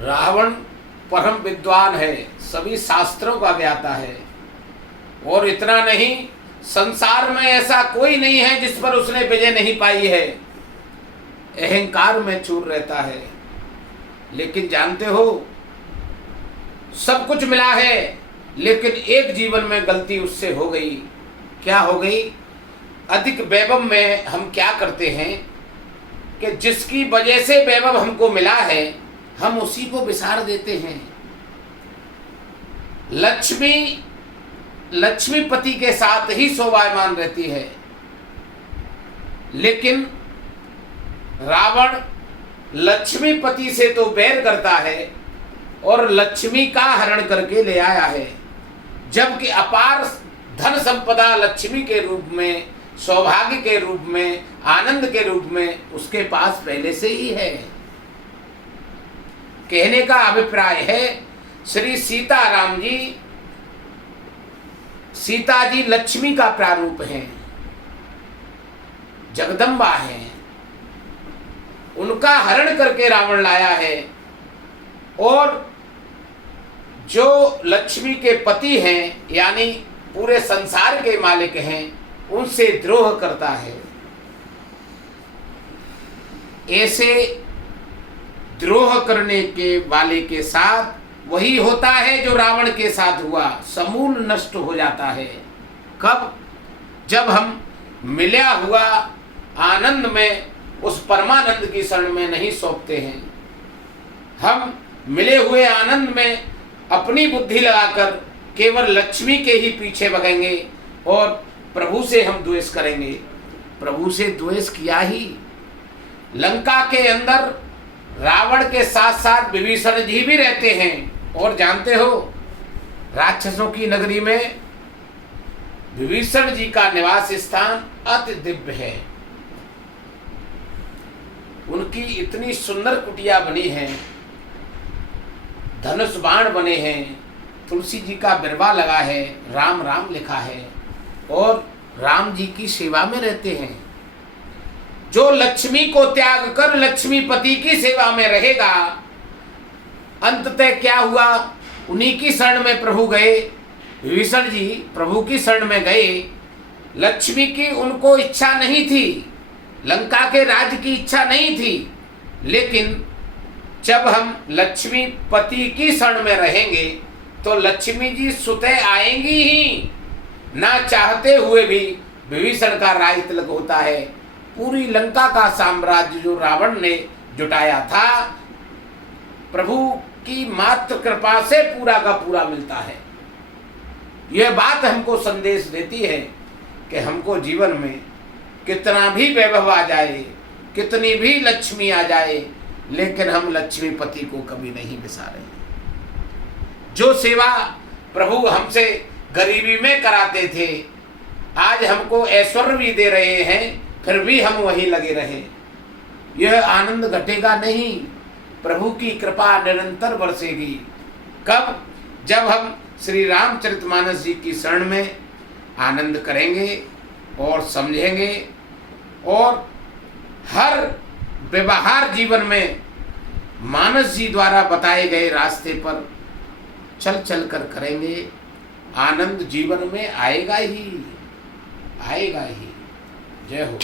रावण परम विद्वान है, सभी शास्त्रों का ज्ञाता है, और इतना नहीं, संसार में ऐसा कोई नहीं है जिस पर उसने विजय नहीं पाई है। अहंकार में चूर रहता है, लेकिन जानते हो सब कुछ मिला है, लेकिन एक जीवन में गलती उससे हो गई। क्या हो गई? अधिक वैभव में हम क्या करते हैं कि जिसकी वजह से वैभव हमको मिला है, हम उसी को विसार देते हैं। लक्ष्मीपति के साथ ही शोभायमान रहती है, लेकिन रावण लक्ष्मीपति से तो बैर करता है और लक्ष्मी का हरण करके ले आया है, जबकि अपार धन संपदा लक्ष्मी के रूप में, सौभाग्य के रूप में, आनंद के रूप में उसके पास पहले से ही है। कहने का अभिप्राय है, श्री सीताराम जी, सीता जी लक्ष्मी का प्रारूप हैं, जगदम्बा हैं, उनका हरण करके रावण लाया है, और जो लक्ष्मी के पति हैं यानी पूरे संसार के मालिक हैं, उनसे द्रोह करता है। ऐसे द्रोह करने के वाले के साथ वही होता है जो रावण के साथ हुआ, समूल नष्ट हो जाता है। कब? जब हम मिला हुआ आनंद में उस परमानंद की शरण में नहीं सौंपते हैं। हम मिले हुए आनंद में अपनी बुद्धि लगाकर केवल लक्ष्मी के ही पीछे भगेंगे और प्रभु से हम द्वेष करेंगे। प्रभु से द्वेष किया ही। लंका के अंदर रावण के साथ साथ विभीषण जी भी रहते हैं, और जानते हो राक्षसों की नगरी में विभीषण जी का निवास स्थान अति दिव्य है। उनकी इतनी सुंदर कुटिया बनी है, धनुष बाण बने हैं, तुलसी जी का बिरवा लगा है, राम राम लिखा है, और राम जी की सेवा में रहते हैं। जो लक्ष्मी को त्याग कर लक्ष्मीपति की सेवा में रहेगा, अंततः क्या हुआ? उन्हीं की शरण में प्रभु गए। विभीषण जी प्रभु की शरण में गए। लक्ष्मी की उनको इच्छा नहीं थी, लंका के राज्य की इच्छा नहीं थी, लेकिन जब हम लक्ष्मीपति की शरण में रहेंगे तो लक्ष्मी जी स्वतः आएंगी ही, ना चाहते हुए भी। विभीषण का राज तिलक होता है। पूरी लंका का साम्राज्य जो रावण ने जुटाया था, प्रभु की मात्र कृपा से पूरा का पूरा मिलता है। यह बात हमको संदेश देती है कि हमको जीवन में कितना भी वैभव आ जाए, कितनी भी लक्ष्मी आ जाए, लेकिन हम लक्ष्मीपति को कभी नहीं बिसारें। जो सेवा प्रभु हमसे गरीबी में कराते थे, आज हमको ऐश्वर्य भी दे रहे हैं, फिर भी हम वहीं लगे रहे। यह आनंद घटेगा नहीं। प्रभु की कृपा निरंतर बरसेगी। कब? जब हम श्री रामचरितमानस जी की शरण में आनंद करेंगे और समझेंगे, और हर व्यवहार जीवन में मानस जी द्वारा बताए गए रास्ते पर चल चल कर करेंगे, आनंद जीवन में आएगा ही, आएगा ही। जय हो।